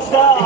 Stop!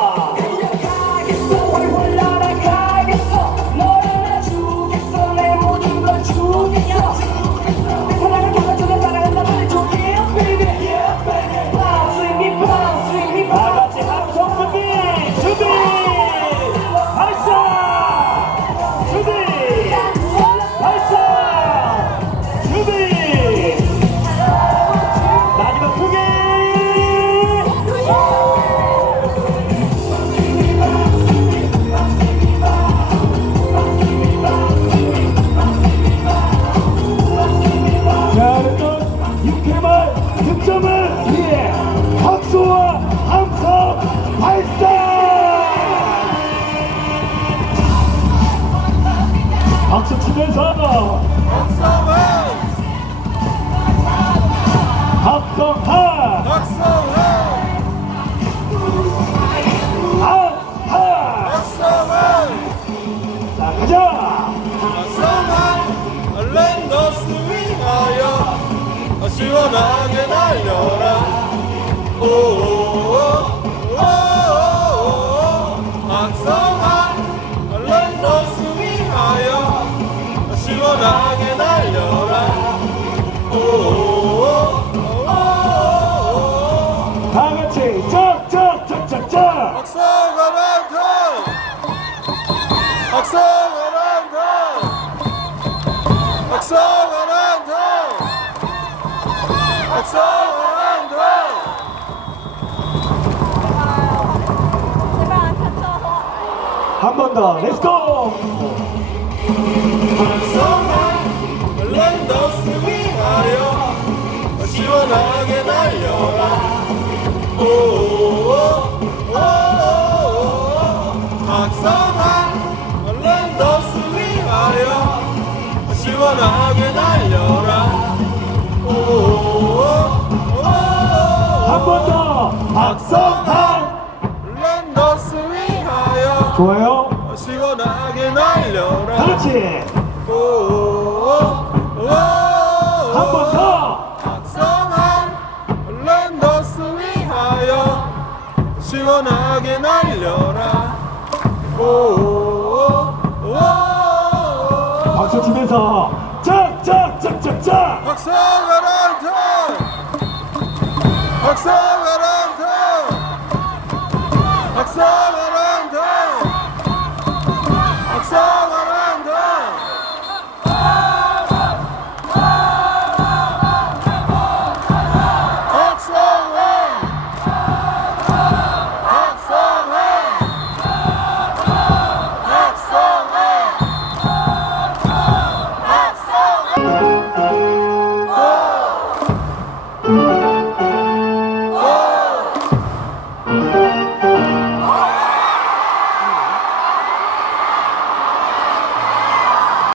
박수 치면서 합성하. 아하. 자 가자. 시원하게 날려라. 오오오 더 렛츠고 시원하게 날려라 오오오오오 시원하게 날려라 오오오오오 한번 더. 위하여 좋아요 시원하게 다 날려라. 같이 한번 더. 악성한 랜더스 위하여 시원하게 날려라. 오오오오 박수 치면서 짝짝짝짝짝. 악성한 턴 악성한